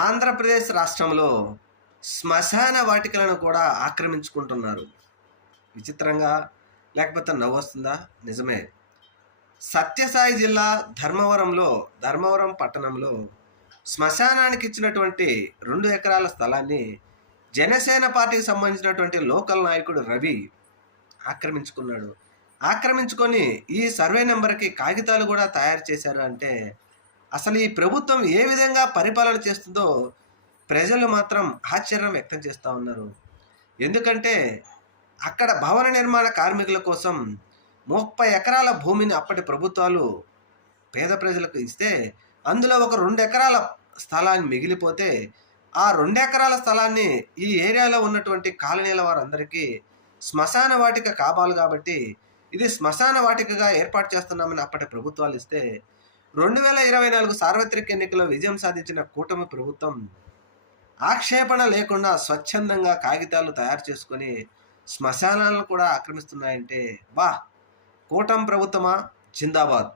ఆంధ్రప్రదేశ్ రాష్ట్రంలో శ్మశాన వాటికలను కూడా ఆక్రమించుకుంటున్నారు. విచిత్రంగా లేకపోతే నవ్వొస్తుందా? నిజమే. సత్యసాయి జిల్లా ధర్మవరం పట్టణంలో శ్మశానానికి ఇచ్చినటువంటి 2 ఎకరాల స్థలాన్ని జనసేన పార్టీకి సంబంధించినటువంటి లోకల్ నాయకుడు రవి ఆక్రమించుకున్నాడు. ఆక్రమించుకొని ఈ సర్వే నెంబర్‌కి కాగితాలు కూడా తయారు చేశారు అంటే, అసలు ఈ ప్రభుత్వం ఏ విధంగా పరిపాలన చేస్తుందో ప్రజలు మాత్రం ఆశ్చర్యం వ్యక్తం చేస్తూ ఉన్నారు. ఎందుకంటే అక్కడ భవన నిర్మాణ కార్మికుల కోసం 30 ఎకరాల భూమిని అప్పటి ప్రభుత్వాలు పేద ప్రజలకు ఇస్తే, అందులో ఒక 2 ఎకరాల స్థలాన్ని మిగిలిపోతే, ఆ 2 ఎకరాల స్థలాన్ని ఈ ఏరియాలో ఉన్నటువంటి కాలనీల వారందరికీ శ్మశాన వాటిక కావాలి కాబట్టి, ఇది శ్మశాన వాటికగా ఏర్పాటు చేస్తున్నామని అప్పటి ప్రభుత్వాలు ఇస్తే, 2024 సార్వత్రిక ఎన్నికల్లో విజయం సాధించిన కూటమి ప్రభుత్వం ఆక్షేపణ లేకుండా స్వచ్ఛందంగా కాగితాలు తయారు చేసుకొని శ్మశానాలను కూడా ఆక్రమిస్తున్నాయంటే, కూటమి ప్రభుత్వమా జిందాబాద్.